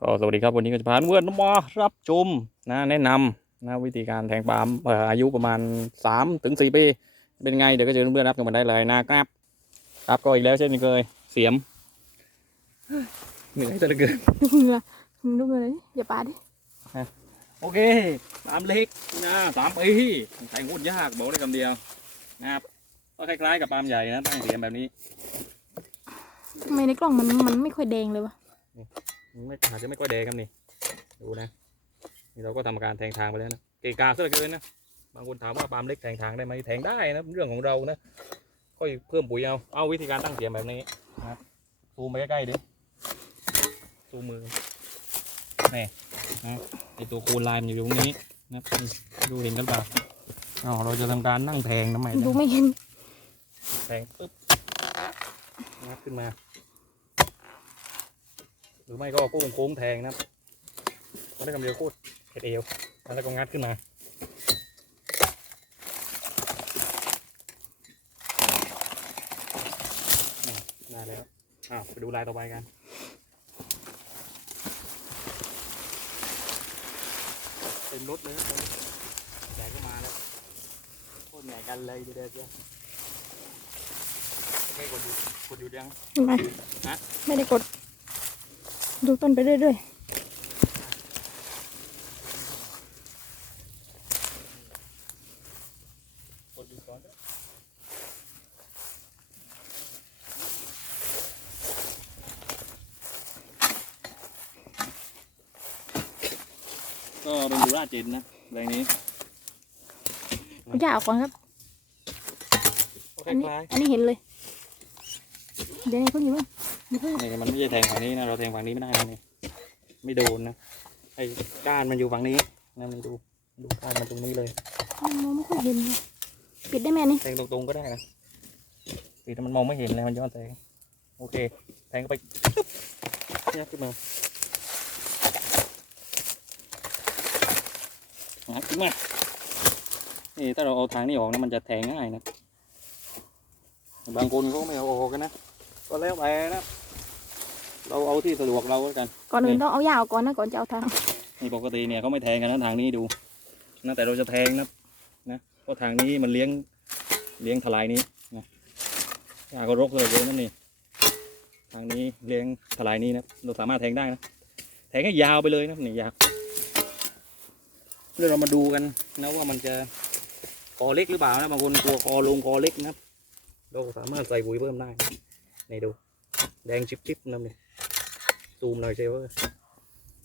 ก็สวัสดีครับวันนี้ก็จะพาเพื่อนๆมารับชมนะแนะนำนะวิธีการแทงปาล์มเอ่ออายุประมาณ3ถึง4ปีเป็นไงเดี๋ยวก็เจอเพื่อนๆรับกันมาได้เลยนะครับ ครับก็อีกแล้วเช่นเคยเสียมเหนื่อยแต่ละเกินเหงื่อมึงดูเหงื่อเลยอย่าปาดิโอเคปาล์มเล็กนะสามปีแทงโคตรยากบอกได้คำเดียวนะครับก็คล้ายๆกับปาล์มใหญ่นะตั้งเสียมแบบนี้ทำไมในกล่องมันมันไม่ค่อยแดงเลยวะ ไม่อาจจะไม่ค่อยแดงครับนี่ดูนะนี่เราก็ทำการแทงทางไปแล้วนะเกะกาซะเหลือเกินนะบางคนถามว่าปาล์มเล็กแทงทางได้ไหมแทงได้นะเรื่องของเรานะค่อยเพิ่มปุ๋ยเอาเอาวิธีการตั้งเสียมแบบนี้นะครับซูมไปใกล้ๆดิซูมมือนี่นะไอตัวคูณลายมันอยู่ตรงนี้นะครับนี่ดูเห็นกันเปล่าเอาเราจะทำการนั่งแทงทำไมดูนะไม่เห็นแทงปึ๊บงัดขึ้นมา หรือไม่ก็โค้งโค้งๆแทงนะครับมันได้กำเดียวโคตรเข็ดเอวแล้วก็งัดขึ้นมาอะได้แล้วอ้าวไปดูลายต่อไปกันเต็มรถเลยครับใหญ่ก็มาแล้วโคตรใหญ่กันเลยเด็ดๆเลยไม่กดหยุดกดหยุดยังทำไมฮะไม่ได้กด ดูต้นไปเรื่อยกดหยุดก่อนก็ก็เป็นยูราเจนนะแรงนี้ๆเอาอย่าออกก่อนครับก็คอันนี้ล้ายอันนี้เห็นเลย เดี๋ยวนี้เพิ่งอยู่บ้างเดี๋ยวเพิ่งๆ นี่มันไม่ใช่แทงฝั่งนี้นะเราแทงฝั่งนี้ไม่ได้นะนี่ไม่โดนนะไอ้ก้านมันอยู่ฝั่งนี้นะนี่ดูดูก้านมันตรงนี้เลยมองไม่ค่อยเห็นเลยปิดได้ไหมอันนี่แทงตรงๆก็ได้นะปิดแล้วมันมองไม่เห็นเลยมันย้อนแสงโอเคแทงเข้าไปปึ๊บเนี่ยขึ้นมางัดขึ้นมานี่ถ้าเราเอาทางนี้ออกนะมันจะแทงง่ายนะบางคนเขาไม่เอาออกกันนะก็แล้วไปนะ เราเอาที่สะดวกเราแล้วกัน ก่อนอื่นต้องเอาหญ้าออกก่อนนะก่อนจะเอาทางนี่ปกติเนี่ยเขาไม่แทงกันนะทางนี้ดูนะแต่เราจะแทงนะนะเพราะทางนี้มันเลี้ยงเลี้ยงทลายนี้นะยาก็รกเลยเลยนั่นนี่ทางนี้เลี้ยงทลายนี้นะเราสามารถแทงได้นะแทงให้ยาวไปเลยนะนี่ยาวเดี๋ยวเรามาดูกันนะว่ามันจะคอเล็กหรือเปล่านะบางคนกลัวคอลงคอเล็กนะครับเราก็สามารถใส่ปุ๋ยเพิ่มได้นี่ดูแดงชิบๆนะนี่ ซูมหน่อยเซลว่า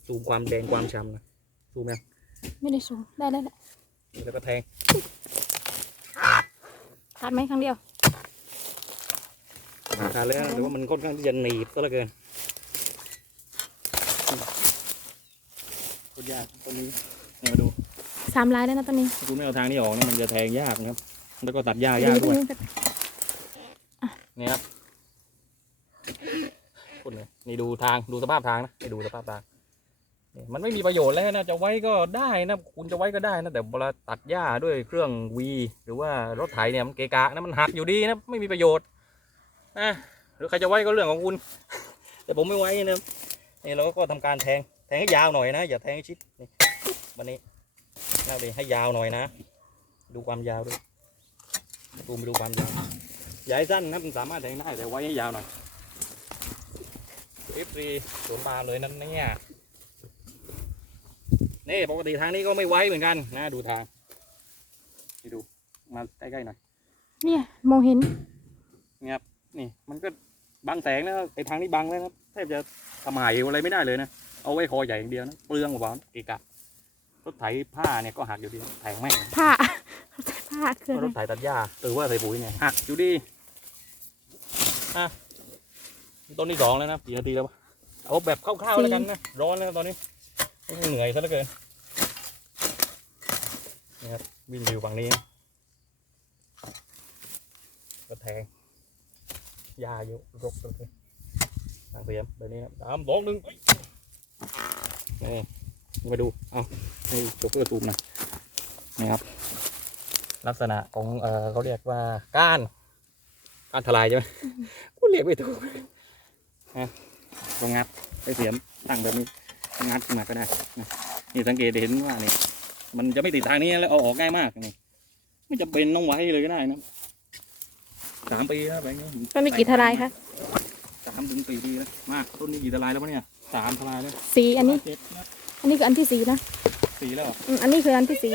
ซูมความแดงความช้ำนะซูมยังไม่ได้สูงได้แล้วแหละแล้วก็แทงขาดไหมครั้งเดียวขาดเลยนะหรือว่ามันค่อนข้างที่จะหนีบก็แล้วเกินคนยากตัวนี้เนี่ยมาดูสามลายแล้วนะตอนนี้ถ้าคุณไม่เอาทางนี้ออกนะมันจะแทงยากนะครับ แล้วก็ตัดหญ้าเดี๋ยากยวด้วยเพิ่งนี่ครับ คุณเลยนี่ดูทางดูสภาพทางนะไปดูสภาพทางมันไม่มีประโยชน์แล้วนะจะไว้ก็ได้นะคุณจะไว้ก็ได้นะแต่เวลาตัดหญ้าด้วยเครื่องวีหรือว่ารถไถเนี่ยมันเกะกะนะมันหักอยู่ดีนะไม่มีประโยชน์นะหรือใครจะไว้ก็เรื่องของคุณ แต่ผมไม่ไว้นะนี่เราก็ทำการแทงแทงให้ยาวหน่อยนะ อย่าแทงให้ชิดนี่วันนี้น่าดีให้ยาวหน่อยนะ ดูความยาวด้วยดูไปดูความยาวให้สั้นนะมันสามารถแทงได้แต่ไว้ให้ยาวหน่อย เอฟซีสวนปาล์มเลยนั่นเนี่ยนี่ปกติทางนี้ก็ไม่ไว้เหมือนกันนะดูทางนี่ดูมาใกล้ๆหน่อยเนี่ยมองเห็นนี่มันก็บังแสงนะไอทางนี้บังแล้วนะแทบจะทำหายอะไรไม่ได้เลยนะเอาไว้คอใหญ่อย่างเดียวนะเปลืองกว่าๆเกะกะรถไถผ้าเนี่ยก็หักอยู่ดีแทงแม่งผ้าผ้าคืออะไรรถไถตัดหญ้าหรือว่าใส่ปุ๋ยเนี่ยหักอยู่ดีอะ ต้นที่สองแล้วนะกี่นาทีแล้ววะเอาแบบคร่าวๆแล้วกันนะร้อนแล้วตอนนี้เหนื่อยซะเหลือเกินนี่ครับวิ่งอยู่ฝั่งนี้ก็แทงหญ้าเยอะรกเลยทางเสียมแบบนี้ครับสามสองหนึ่งเอ้ยนี่นี่มาดูเอานี่โชเฟอร์ซูมหนะนี่ครับ ลักษณะของเออเขาเรียกว่าก้านก้านทลายใช่ไหมกูเรียกไม่ถูก นะตรงงัดไปเสียมตั้งแบบนี้งัดขึ้นมาก็ได้นะนี่สังเกตเห็นว่านี่มันจะไม่ติดทางนี้แล้วเอาออกง่ายมากนี่ไม่จำเป็นต้องไว้เลยก็ได้นะสามปีแล้วแบบนี้มันมีกี่ทลายคะสามถึงสี่ปีแล้วมากต้นนี้กี่ทลายแล้ววะเนี่ยสามทลายแล้วสีอันนี้เจ็ดนะอันนี้คืออันที่สี่นะสี่แล้วเหรออืมอันนี้คืออันที่สี่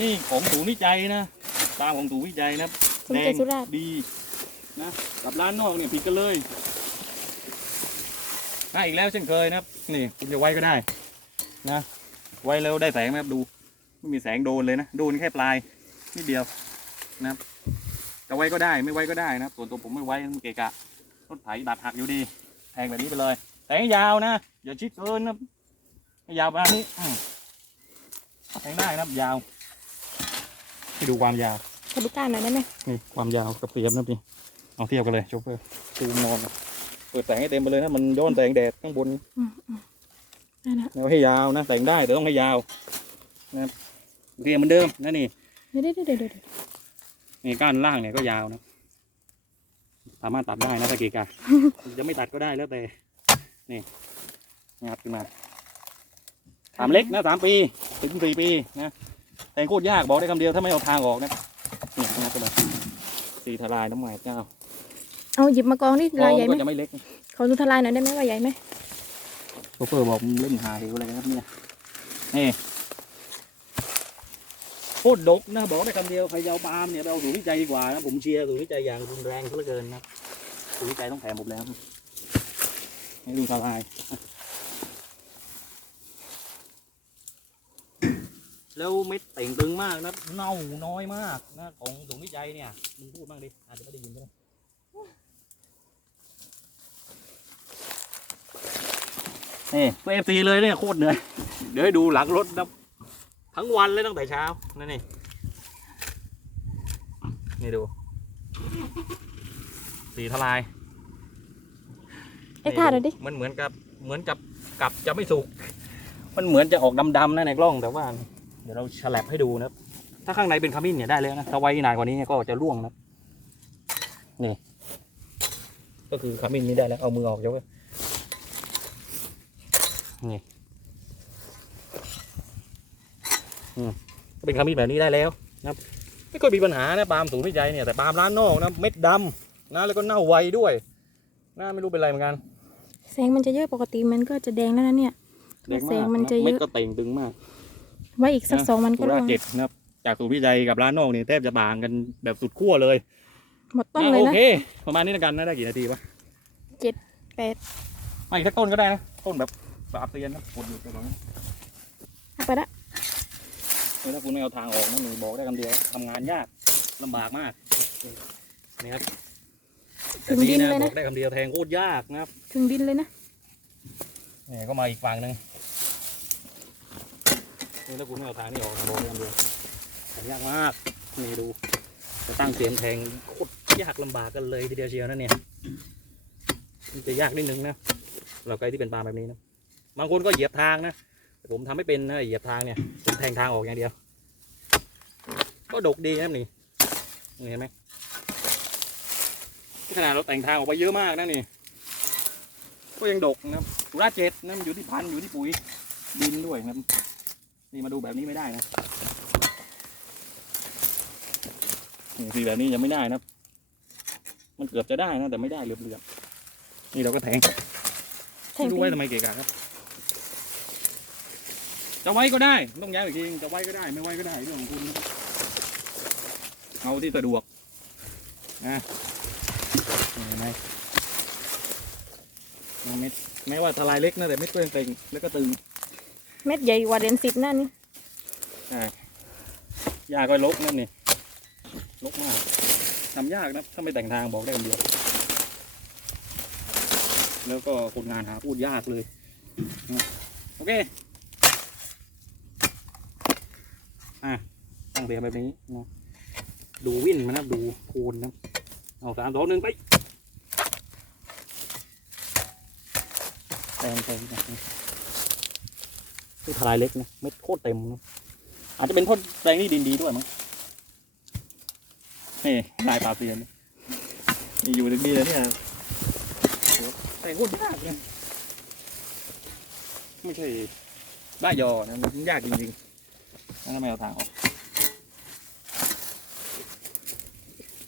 นี่ของศูนย์วิจัยนะตามของศูนย์วิจัยนะสมเด็จสุราษฎร์ดีนะกับร้านนอกเนี่ยผิดกันเลย อะอีกแล้วเช่นเคยนะครับ นี่คุณจะไว้ก็ได้นะไว้แล้วได้แสงไหมครับดูไม่มีแสงโดนเลยนะโดนแค่ปลายนิดเดียวนะครับจะไว้ก็ได้ไม่ไว้ก็ได้นะครับส่วนตัวผมไม่ไว้มันเกะกะรถไถดัดหักอยู่ดีแทงแบบนี้ไปเลยแสงยาวนะ อย่าชิดเกินนะให้ยาวประมาณนี้อืมแทงได้นะครับยาวให้ดูความยาวขอดูก้านหน่อยได้ไหมนี่ความยาวกับเสียมนะพี่เอาเทียบกันเลยโชเฟอร์ซูมนอนเปิดแสงให้เต็มไปเลยนะมันย้อนแสงแดดข้างบนอืมอืมได้นะแล้วให้ยาวนะแสงได้แต่ต้องให้ยาวนะครับเรียงเหมือนเดิมนะนี่เดี๋ยวเดี๋ยวเดี๋ยวเดี๋ยวเดี๋ยวนี่ก้านล่างเนี่ยก็ยาวนะสามารถตัดได้นะตะเกีกาจะไม่ตัดก็ได้แล้วแต่นี่งัดขึ้นมาสามเล็กนะสามปีถึงสี่ปีนะแต่งโคตรยากบอกได้คำเดียวถ้าไม่เอาทางออกนะนี่งัดขึ้นมาสี่ทลายน้ำหมายเจ้า เอาหยิบมากองนี่กลาอยงใหญ่ไหมก็จะไม่เล็กขอดูทลายหน่อยได้ไหมว่าใหญ่ไหมโชเฟอร์บอกมึงเล่นหาเหวอะไรกันครับเนี่ยนี่โคตรดกนะบอกได้คำเดียวใครจะเอาปาล์มเนี่ยไปเอาศูนย์วิจัยดีกว่านะผมเชียร์ศูนย์วิจัยอย่างรุนแรงเหลือเกินนะศูนย์วิจัยต้องแถมผมแล้วให้ดูทลาย แล้วเม็ดเต่งตึงมากนะเน่าน้อยมากนะของศูนย์วิจัยเนี่ยมึงพูดบ้างดิอาจจะไม่ได้ยินก็ได้ นี่เอฟซีเลยเนี่ยโคตรเหนื่อยเดี๋ยวให้ดูหลังรถนะทั้งวันเลยตั้งแต่เช้านั่นนี่นี่ดู สีทลายไอ้ท่าหน่อยดิมันเหมือนกับเหมือนกับกับจะไม่สุก มันเหมือนจะออกดำๆนะในกล้องแต่ว่า เดี๋ยวเราฉลับให้ดูนะครับถ้าข้างในเป็นขมิ้นเนี่ยได้เลยนะถ้าไว้นานกว่านี้เนี่ยก็จะร่วงนะครับนี่ ก็คือขมิ้นนี้ได้แล้วเอามือออกยกไว้ นี่อืมก็เป็นขมิ้นแบบนี้ได้แล้วนะครับ ไม่ค่อยมีปัญหานะปาล์มศูนย์วิจัยเนี่ยแต่ปาล์มร้านนอกนะเม็ดดำนะแล้วก็เน่าไวด้วยนะไม่รู้เป็นไรเหมือนกันแสงมันจะเยอะปกติมันก็จะแดงแล้วนะเนี่ยแดงแสมากงมันจะเยอะเม็ดก็เต่งตึงมาก ไว้อีกสักนะสองวันก็สุร่ราวษงฎร์เจ็ดนะครับจากศูนย์วิจัยกับร้านนอกเนี่ยแทบจะต่างกันแบบสุดขั้วเลยหมดต้นเลยโอนะเคประมาณนี้แล้วกันนะได้กี่นาทีวะแปดมาอีกสักต้นก็ได้นะต้นแบบ สามเตียนนะกดอยู่ตรงนี้เอาไปละเออถ้าคุณไม่เอาทางออกนะหนูบอกได้คำเดียวทำงานยากลำบากมากนี่ครับถึงดินเลยบนะอกได้คำเดียวแทงโคตรยากนะครับ ถึงดินเลยนะนี่ก็มาอีกฝั่งหนึ่งนี่ถ้าคุณไม่เอาทางนี่ออกนะบอกได้คำเดียวแทงยากมากนี่ดูจะตั้งเสียงแทงโคตรยากลำบากกันเลยทีเดียวเชียวนะเนี่ยมันจะยากนิดนึงนะเราใกล้ที่เป็นปลาแบบนี้นะ บางคนก็เหยียบทางนะแต่ผมทำไม่เป็นนะเหยียบทางเนี่ยผมแทงทางออกอย่างเดียว ก็ดกดีนะนี่นี่เห็นไหมนี่ขนาดเราแต่งทางออกไปเยอะมากนะนี่ก็ยังดกนะครับสุราษฎร์เจ็ดนะมันอยู่ที่พันธุ์อยู่ที่ปุ๋ยดินด้วยนะครับนี่มาดูแบบนี้ไม่ได้นะนี่สีแบบนี้ยังไม่ได้นะครับมันเกือบจะได้นะแต่ไม่ได้เหลือบๆนี่เราก็แทงแทไม่งรู้ดิไว้นทำไมเกะกะครับ จะไว้ก็ได้ต้องย้ำอีกทีจะไว้ก็ได้ไม่ไว้ก็ได้เรื่องของคุณนะเอาที่สะดวกนะนี่เห็นไหมเม็ดแม้ว่าทลายเล็กนะแต่เม็ดก็ยังเต็งแล้วก็ตึงเม็ดใหญ่กว่าเหรียญสิบนั่นนี่ยาก็ลกนั่นนี่ลกมากทำยากนะถ้าไม่แต่งทางบอกได้คำเดียว แล้วก็คนงานหาพูดยากเลยนะโอเค อะตั้งเตียงแบบนี้นะดูวิ่นมันนะดูโคนนะเอาสามสองหนึ่งไปแทงแทงแทงนี่ทลายเล็กนะเม็ดโคตรเต็มนะอาจจะเป็นเพราะแปลงนี้ดินดีด้วยมั้งนี่ลายปลาเซียนนี่อยู่ดีๆเลยเนี่ยแปลงโคตรยากเลยไม่ใช่ได้ยอนะมันยากจริงๆ นั่นทำไมเอาทางออก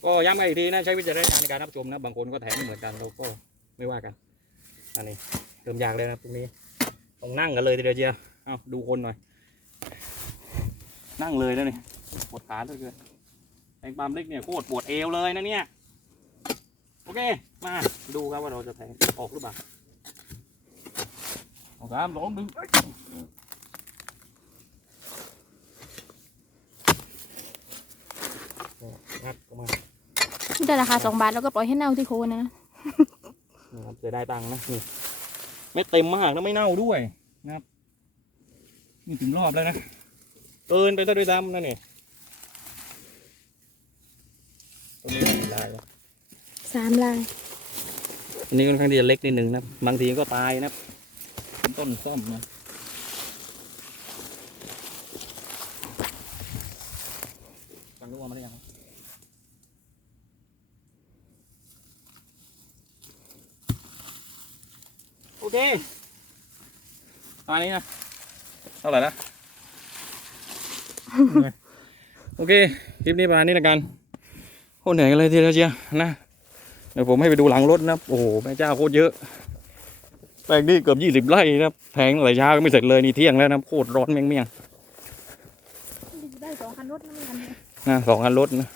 ก็ย้ำกันอีกทีนะใช้วิจารณญาณในการรับชมนะบางคนก็แถมไม่เหมือนกันเราก็ไม่ว่ากันอันนี้เติมยากเลยนะตรงนี้ต้องนั่งกันเลยทีเดียวเชียวเอาดูคนหน่อย นั่งเลยนะนี่ปวดขาเลยเกินแทงปาล์มเล็กเนี่ยโคตรปวดเอวเลยนะเนี่ยโอเคมาดูครับว่าเราจะแทงออกหรือเปล่าสองสามสองหนึ่งเอ้ยงัดเข้ามา ได้ราคาสองบาทแล้วก็ปล่อยให้เน่าที่โคนนะนะครับเสียดายตังค์นะนี่ไม่เต็มมากแล้วไม่เน่าด้วยนะครับนี่ถึงรอบแล้วนะเกินไปซะด้วยซ้ำนะนี่ตัวนี้ไม่ได้วะสามลายอันนี้ค่อนข้างที่จะเล็กนิดนึงนะบางทีก็ตายนะเป็นต้นส้มนะฟังรู้ว่ามาได้ยังครับโอ เคตอนนี้นะ เท่าไหร่ละโอเค คลิปนี้ประมาณนี้ละกันโคตรเหนื่อยกันเลยทีเดียวเชียวนะ เดี๋ยวผมให้ไปดูหลังรถนะโอ้โหแม่เจ้าโคตรเยอะ แปลงนี่เกือบยี่สิบไร่นะแพงตั้งแต่เช้าก็ไม่เสร็จเลยนี่เที่ยงแล้วนะโคตรร้อนเมี่ยงได้สองคันรถนะไม่ทันๆนะสองคันรถนะ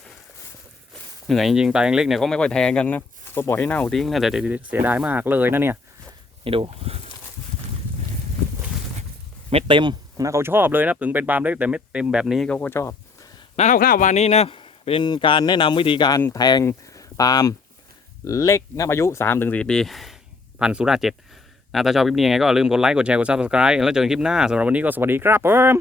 เหนื่อยจริงๆแปลงเล็กเนี่ยเขาไม่ค่อยแทงกันนะก็ปล่อยให้เน่าทิ้งนะแต่เดี๋ยวเสียดายมากเลยนะเนี่ย นี่ดู เม็ดเต็มนะเขาชอบเลยนะถึงเป็นปาล์มเล็กแต่เม็ดเต็มแบบนี้เขาก็ชอบ นะคร่าวๆวันนี้นะเป็นการแนะนำวิธีการแทงปาล์มเล็กนะอายุ3าถึงสปีพันสุราเจ็ดนะถ้าชอบคลิปนี้ยังไงก็อย่าลืมกดไลค์กดแชร์กด subscribe แล้วเจอกันคลิปหน้าสำหรับวันนี้ก็สวัสดีครับผม